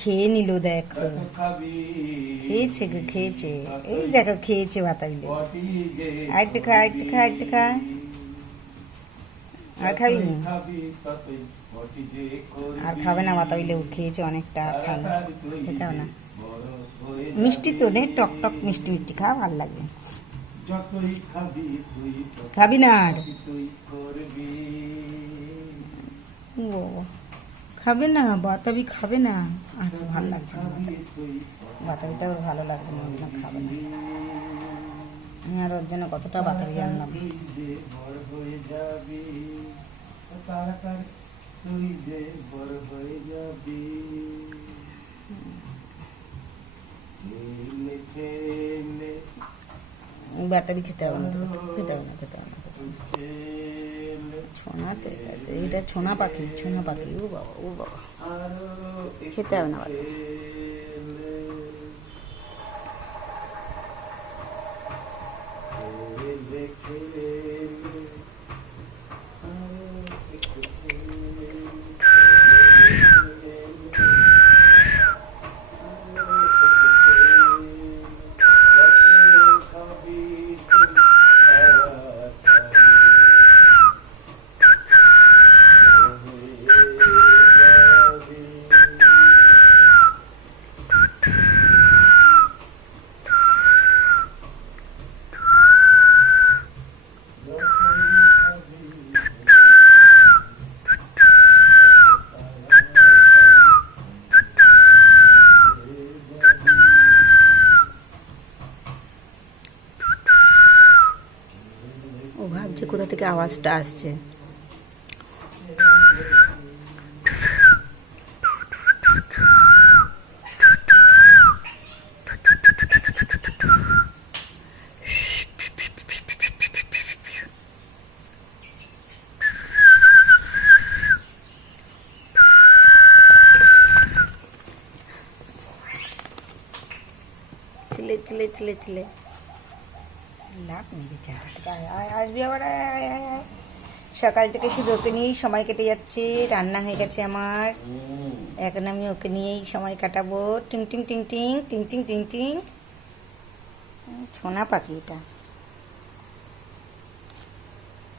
খেয়ে নিল, দেখো খেয়েছে গো, খেয়েছে, এই দেখো খেয়েছে বাতাবিলে। আরেকটু খা, একটু খা, একটু খা, আর খাবি? আর খাবে না বাতাবিলে, খেয়েছে অনেকটা, আর খাবে খেতে হবে না। মিষ্টি তো নেই, টক টক মিষ্টি মিষ্টি খা, ভালো লাগবে। খাবি না আর? খাবে না বাতাবি, খাবে না আর, ভালো লাগছে না বাতাবিটা, ওর ভালো লাগছে না, ওর খাবে না। আমি আর ওর জন্য কতটা বাতাবি আনলাম। বাতাবি খেতে হবে না, খেতে হবে না, খেতে হবে না। ছোনা তো এটা ছোনা পাখি, ছোনা পাখি। ও বাবা, ও বাবা, খেতে হবে না বাতাবি। ও ভাবছে কোথা থেকে আওয়াজটা আসছে। ছিলে ছিলে ছিলে ছিলে লাভ মেরেছে হাত থেকে। আসবি আবার, সকাল থেকে শুধু ওকে নিয়েই সময় কেটে যাচ্ছে। রান্না হয়ে গেছে আমার, এখন আমি ওকে নিয়েই সময় কাটাবো। টিং টিং টিং টিং টিং টিং টিং টিং। ছোনা পাখি এটা।